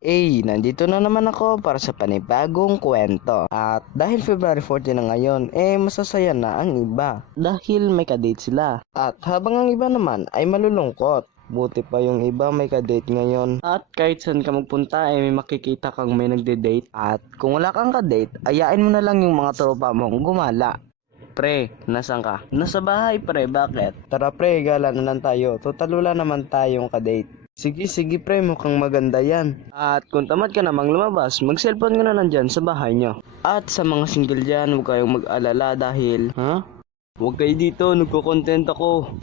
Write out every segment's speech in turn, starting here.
Nandito na naman ako para sa panibagong kwento. At dahil February 14 na ngayon, masasaya na ang iba. Dahil may kadate sila. At habang ang iba naman ay malulungkot. Buti pa yung iba may kadate ngayon. At kahit saan ka magpunta, may makikita kang may nagde-date. At kung wala kang kadate, ayain mo na lang yung mga tropa mong gumala. Pre, nasan ka? Nasa bahay pre, bakit? Tara pre, gala na lang tayo. Total wala naman tayong kadate. Sige pre, mukhang maganda yan. At kung tamad ka namang lumabas, mag-cellphone ka na lang dyan sa bahay nyo. At sa mga single dyan, huwag kayong mag-alala dahil, huwag kayo dito, nagko-content ako.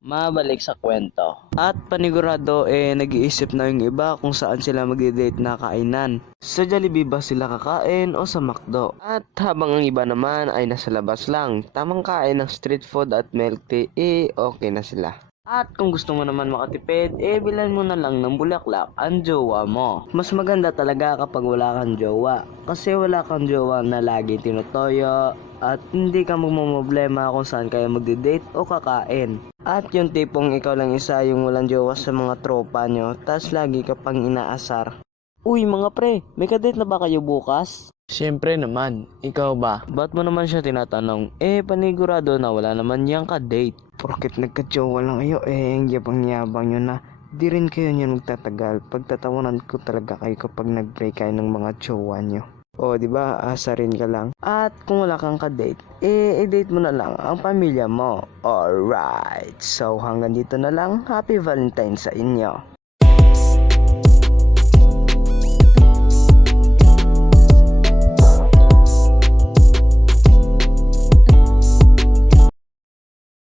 Mabalik sa kwento. At panigurado nag-iisip na yung iba kung saan sila mag-date na kainan. Sa Jollibee ba sila kakain o sa McDo? At habang ang iba naman ay nasa labas lang, tamang kain ng street food at milk tea, okay na sila. At kung gusto mo naman makatipid, bilan mo na lang ng bulaklak ang jowa mo. Mas maganda talaga kapag wala kang jowa. Kasi wala kang jowa na lagi tinutoyo at hindi ka magmumblema kung saan kayo magde-date o kakain. At yung tipong ikaw lang isa yung walang jowa sa mga tropa nyo, tas lagi ka pang inaasar. Uy mga pre, may kadate na ba kayo bukas? Siyempre naman, ikaw ba? Ba't mo naman siya tinatanong? Panigurado na wala naman niyang kadate. Porket nagka-jowa lang kayo, ang yabang-yabang nyo na. Di rin kayo niya nagtatagal. Pagtatawanan ko talaga kayo kapag nag-break kayo ng mga jowa nyo. O, di ba? Asa rin ka lang. At kung wala kang ka-date, i-date mo na lang ang pamilya mo. Alright. So, hanggang dito na lang. Happy Valentine's sa inyo.